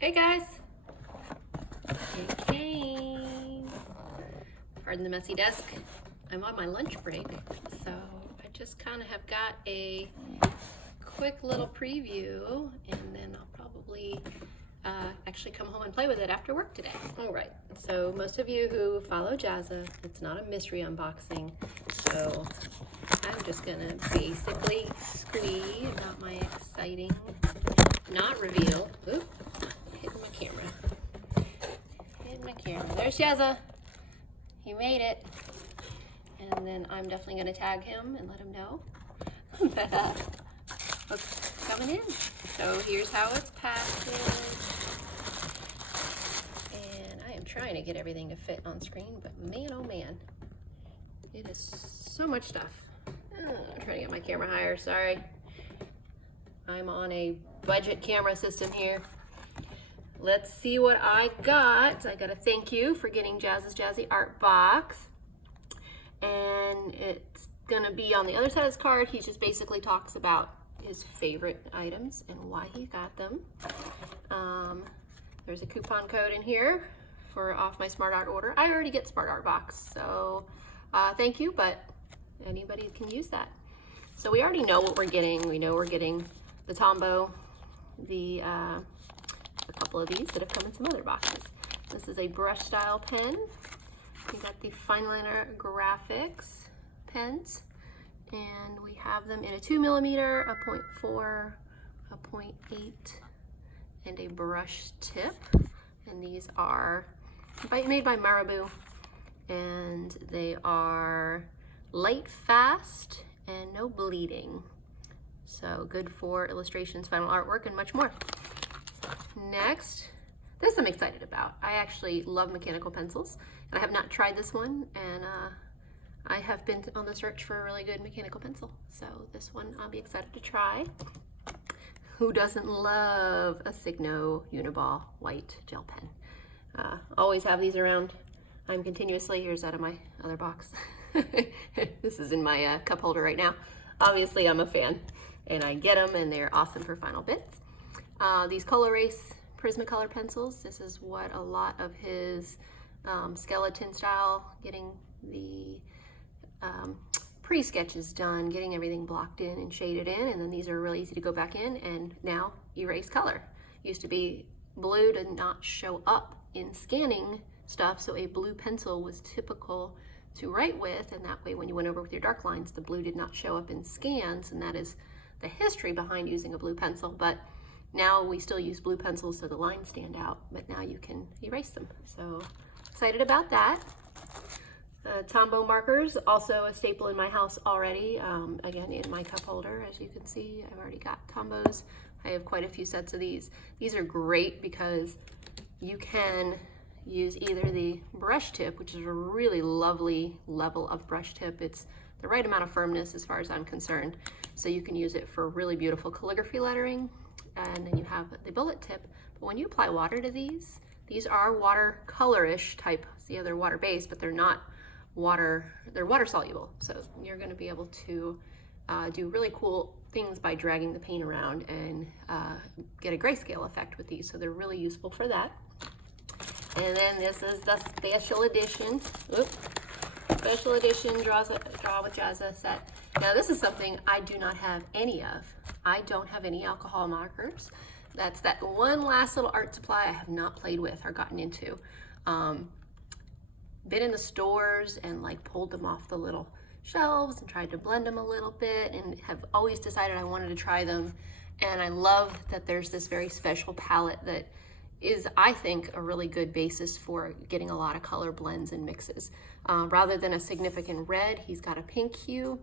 Hey guys! Okay. Pardon the messy desk. I'm on my lunch break, so I just kind of have got a quick little preview, and then I'll probably actually come home and play with it after work today. All right, so most of you who follow Jazza, it's not a mystery unboxing, so I'm just gonna basically squeeze out my exciting, not reveal. Oop. Hitting my camera. Hitting my camera. There's Jazza. He made it. And then I'm definitely going to tag him and let him know that what's coming in. So here's how it's packaged. And I am trying to get everything to fit on screen, but man, oh man, it is so much stuff. I'm trying to get my camera higher, sorry. I'm on a budget camera system here. Let's see what I got. I got a thank you for getting Jazza's Jazzy Art Box. And it's gonna be on the other side of his card. He just basically talks about his favorite items and why he got them. There's a coupon code in here for off my Smart Art order. I already get Smart Art Box, so thank you, but anybody can use that. So we already know what we're getting. We know we're getting the Tombow, a couple of these that have come in some other boxes. This is a brush style pen. We got the Fineliner Graphics pens, and we have them in a 2mm, a 0.4, a 0.8, and a brush tip. And these are made by Marabou, and they are light, fast, and no bleeding. So good for illustrations, final artwork, and much more. Next, this I'm excited about. I actually love mechanical pencils, and I have not tried this one, and I have been on the search for a really good mechanical pencil. So this one I'll be excited to try. Who doesn't love a Signo Uniball white gel pen? Always have these around. I'm continuously, here's out of my other box. This is in my cup holder right now. Obviously I'm a fan, and I get them, and they're awesome for final bits. These Colorase Prismacolor pencils, this is what a lot of his skeleton style, getting the pre-sketches done, getting everything blocked in and shaded in, and then these are really easy to go back in and now erase color. Used to be blue did not show up in scanning stuff, so a blue pencil was typical to write with, and that way when you went over with your dark lines, the blue did not show up in scans, and that is the history behind using a blue pencil. But now we still use blue pencils so the lines stand out, but now you can erase them. So excited about that. Tombow markers, also a staple in my house already. Again, in my cup holder, as you can see, I've already got Tombows. I have quite a few sets of these. These are great because you can use either the brush tip, which is a really lovely level of brush tip. It's the right amount of firmness as far as I'm concerned. So you can use it for really beautiful calligraphy lettering. And then you have the bullet tip. But when you apply water to these are watercolor-ish type. See, they're water-based, but they're not water, they're water soluble. So you're gonna be able to do really cool things by dragging the paint around and get a grayscale effect with these. So they're really useful for that. And then this is the special edition. Special edition Draw with Jazza set. Now this is something I do not have any of. I don't have any alcohol markers. That's that one last little art supply I have not played with or gotten into. Been in the stores and like pulled them off the little shelves and tried to blend them a little bit, and have always decided I wanted to try them. And I love that there's this very special palette that is, I think, a really good basis for getting a lot of color blends and mixes. Rather than a significant red, he's got a pink hue,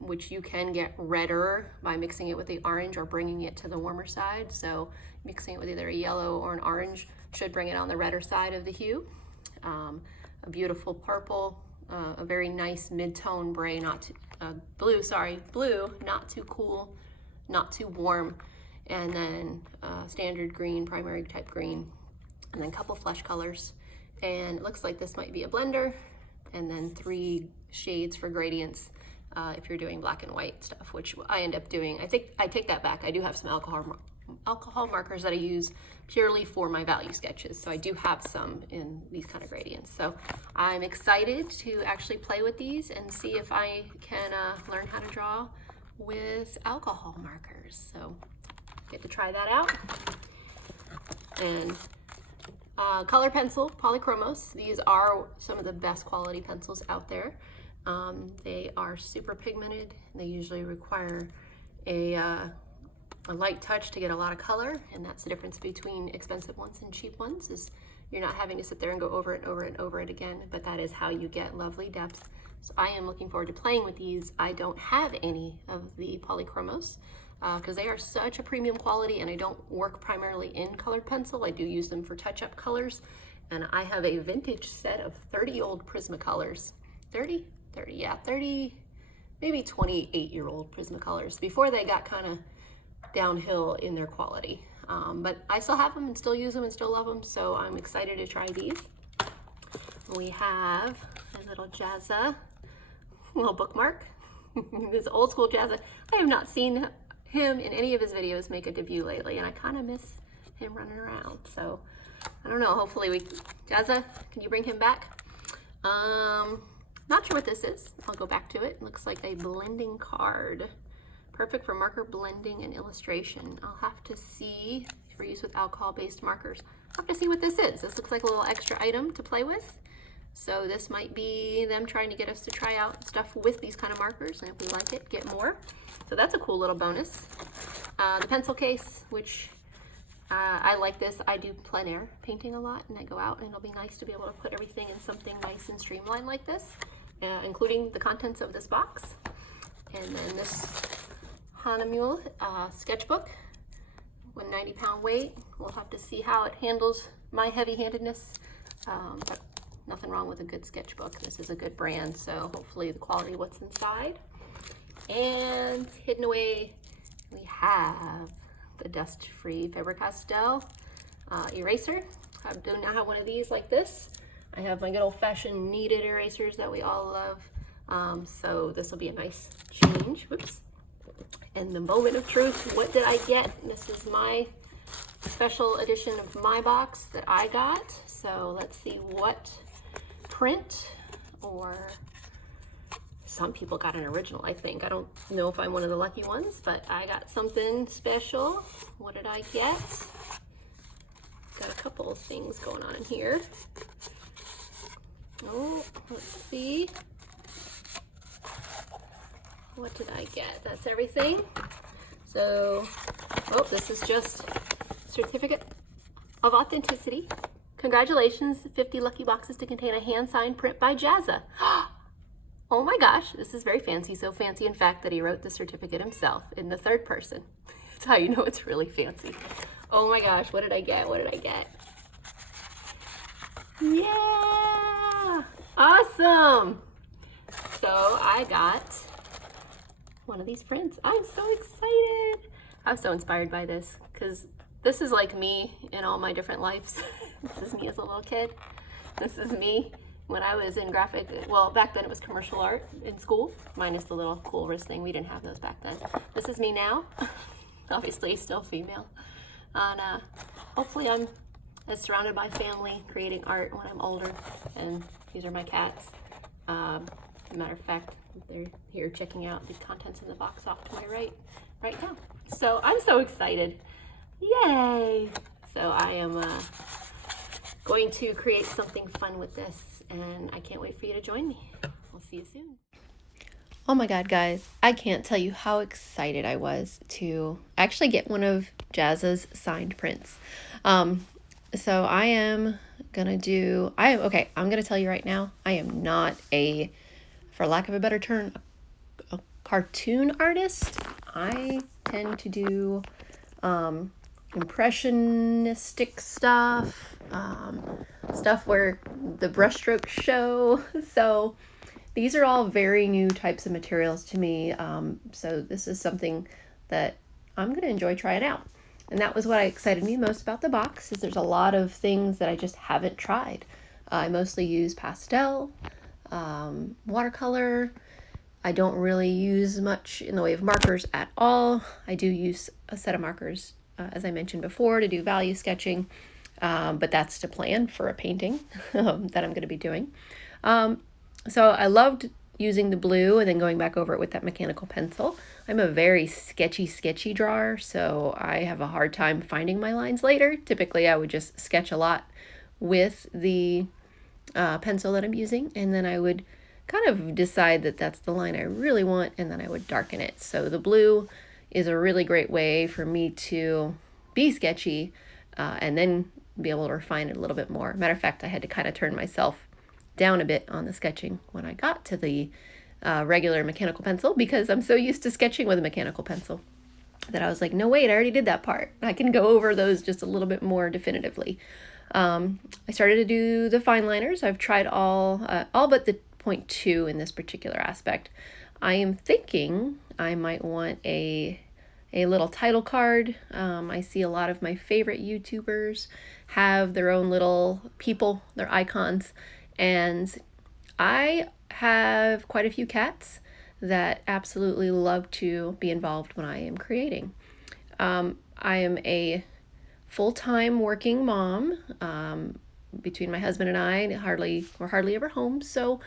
which you can get redder by mixing it with the orange or bringing it to the warmer side. So mixing it with either a yellow or an orange should bring it on the redder side of the hue. A beautiful purple, a very nice mid-tone gray, blue, not too cool, not too warm, and then standard green, primary type green, and then a couple flesh colors. And it looks like this might be a blender, and then 3 shades for gradients if you're doing black and white stuff, which I end up doing. I think I take that back. I do have some alcohol markers that I use purely for my value sketches. So I do have some in these kind of gradients. So I'm excited to actually play with these and see if I can learn how to draw with alcohol markers. So get to try that out. And color pencil, polychromos. These are some of the best quality pencils out there. They are super pigmented. They usually require a light touch to get a lot of color, and that's the difference between expensive ones and cheap ones, is you're not having to sit there and go over it, over it, over it again, but that is how you get lovely depth. So I am looking forward to playing with these. I don't have any of the polychromos because they are such a premium quality, and I don't work primarily in colored pencil. I do use them for touch-up colors, and I have a vintage set of 30 old Prismacolors. 30, maybe 28-year-old Prismacolors before they got kind of downhill in their quality. But I still have them and still use them and still love them, so I'm excited to try these. We have a little Jazza, little bookmark. This old school Jazza. I have not seen him in any of his videos make a debut lately, and I kind of miss him running around. So I don't know, hopefully Jazza, can you bring him back? Not sure what this is. I'll go back to it. It looks like a blending card. Perfect for marker blending and illustration. I'll have to see, for use with alcohol-based markers, I'll have to see what this is. This looks like a little extra item to play with. So this might be them trying to get us to try out stuff with these kind of markers, and if we like it, get more. So that's a cool little bonus. The pencil case, which I like this. I do plein air painting a lot, and I go out, and it'll be nice to be able to put everything in something nice and streamlined like this, including the contents of this box. And then this Hanemule sketchbook, 190-pound weight. We'll have to see how it handles my heavy-handedness, but nothing wrong with a good sketchbook. This is a good brand, so hopefully the quality of what's inside. And hidden away, we have the dust-free Faber-Castell eraser. I do now have one of these like this. I have my good old-fashioned kneaded erasers that we all love, so this will be a nice change. Whoops. And the moment of truth, what did I get? This is my special edition of my box that I got. So let's see what print, or some people got an original, I think. I don't know if I'm one of the lucky ones, but I got something special. What did I get? Got a couple of things going on in here. Oh, let's see. What did I get? That's everything. So, oh, this is just certificate of authenticity. Congratulations, 50 lucky boxes to contain a hand-signed print by Jazza. Oh my gosh, this is very fancy. So fancy, in fact, that he wrote the certificate himself in the third person. That's how you know it's really fancy. Oh my gosh, what did I get? What did I get? Yeah! Awesome! So I got one of these prints. I'm so excited. I'm so inspired by this because this is like me in all my different lives. This is me as a little kid. This is me when I was in graphic, well, back then it was commercial art in school, minus the little cool wrist thing. We didn't have those back then. This is me now, obviously still female. And hopefully I'm surrounded by family creating art when I'm older. And these are my cats. As a matter of fact, they're here checking out the contents in the box off to my right now. So I'm so excited. Yay! So I am going to create something fun with this, and I can't wait for you to join me. We'll see you soon. Oh my God, guys, I can't tell you how excited I was to actually get one of Jazza's signed prints. So I am gonna do, I'm gonna tell you right now, I am not a, for lack of a better term, a cartoon artist. I tend to do impressionistic stuff, stuff where the brushstrokes show. So these are all very new types of materials to me. So this is something that I'm going to enjoy trying out. And that was what excited me most about the box, is there's a lot of things that I just haven't tried. I mostly use pastel, watercolor. I don't really use much in the way of markers at all. I do use a set of markers as I mentioned before, to do value sketching, but that's to plan for a painting that I'm going to be doing. So I loved using the blue and then going back over it with that mechanical pencil. I'm a very sketchy drawer, so I have a hard time finding my lines later. Typically, I would just sketch a lot with the pencil that I'm using, and then I would kind of decide that that's the line I really want, and then I would darken it. So the blue is a really great way for me to be sketchy and then be able to refine it a little bit more. Matter of fact, I had to kind of turn myself down a bit on the sketching when I got to the regular mechanical pencil, because I'm so used to sketching with a mechanical pencil that I was like, no, wait, I already did that part. I can go over those just a little bit more definitively. I started to do the fine liners. I've tried all but the 0.2 in this particular aspect. I am thinking I might want a little title card. I see a lot of my favorite YouTubers have their own little people, their icons, and I have quite a few cats that absolutely love to be involved when I am creating. I am a full-time working mom. Between my husband and I, we're hardly ever home. So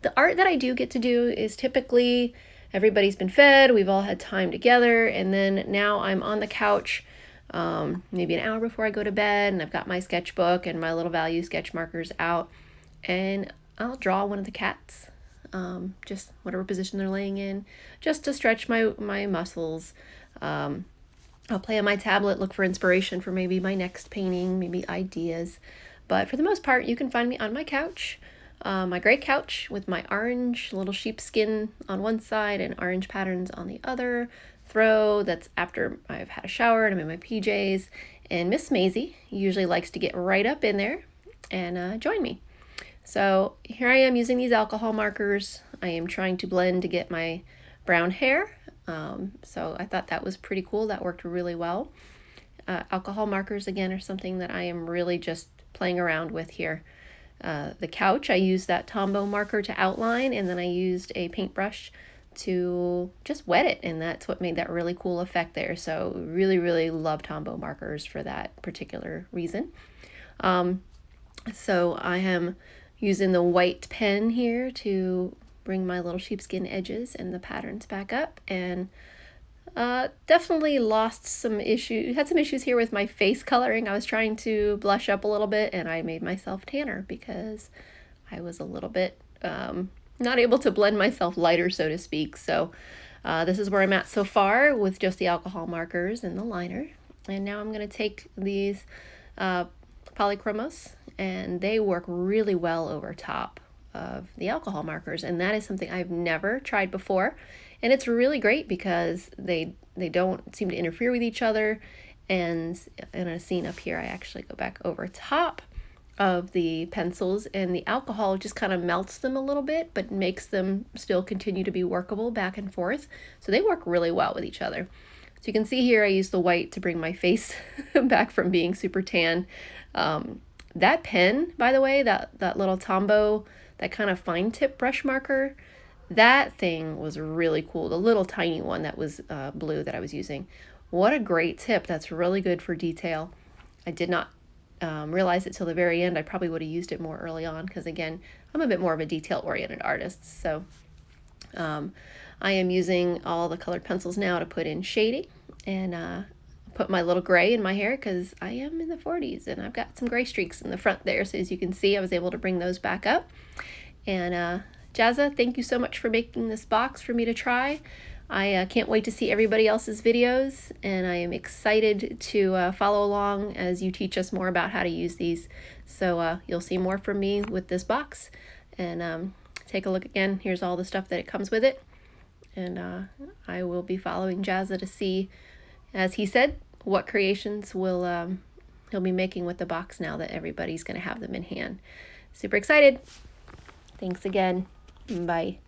the art that I do get to do is typically everybody's been fed, we've all had time together, and then now I'm on the couch maybe an hour before I go to bed, and I've got my sketchbook and my little value sketch markers out, and I'll draw one of the cats, just whatever position they're laying in, just to stretch my muscles. I'll play on my tablet, look for inspiration for maybe my next painting, maybe ideas. But for the most part, you can find me on my couch, my gray couch with my orange little sheepskin on one side and orange patterns on the other. Throw that's after I've had a shower and I'm in my PJs. And Miss Maisie usually likes to get right up in there and join me. So here I am using these alcohol markers. I am trying to blend to get my brown hair. So I thought that was pretty cool. That worked really well. Alcohol markers, again, are something that I am really just playing around with here. The couch, I used that Tombow marker to outline, and then I used a paintbrush to just wet it, and that's what made that really cool effect there. So really love Tombow markers for that particular reason. So I am using the white pen here to bring my little sheepskin edges and the patterns back up, and definitely had some issues here with my face coloring. I was trying to blush up a little bit, and I made myself tanner because I was a little bit not able to blend myself lighter, so to speak. So this is where I'm at so far with just the alcohol markers and the liner. And now I'm going to take these polychromos, and they work really well over top of the alcohol markers, and that is something I've never tried before, and it's really great because they don't seem to interfere with each other. And in a scene up here, I actually go back over top of the pencils, and the alcohol just kind of melts them a little bit but makes them still continue to be workable back and forth, so they work really well with each other. So you can see here I use the white to bring my face back from being super tan. That pen, by the way, that little Tombow, that kind of fine tip brush marker, that thing was really cool. The little tiny one that was blue that I was using. What a great tip. That's really good for detail. I did not realize it till the very end. I probably would have used it more early on because, again, I'm a bit more of a detail-oriented artist. So I am using all the colored pencils now to put in shading, and put my little gray in my hair because I am in the 40s and I've got some gray streaks in the front there. So as you can see, I was able to bring those back up. And Jazza, thank you so much for making this box for me to try. I can't wait to see everybody else's videos, and I am excited to follow along as you teach us more about how to use these. So you'll see more from me with this box. And take a look again. Here's all the stuff that it comes with it. And I will be following Jazza to see, as he said, what creations will he'll be making with the box now that everybody's going to have them in hand. Super excited. Thanks again. Bye.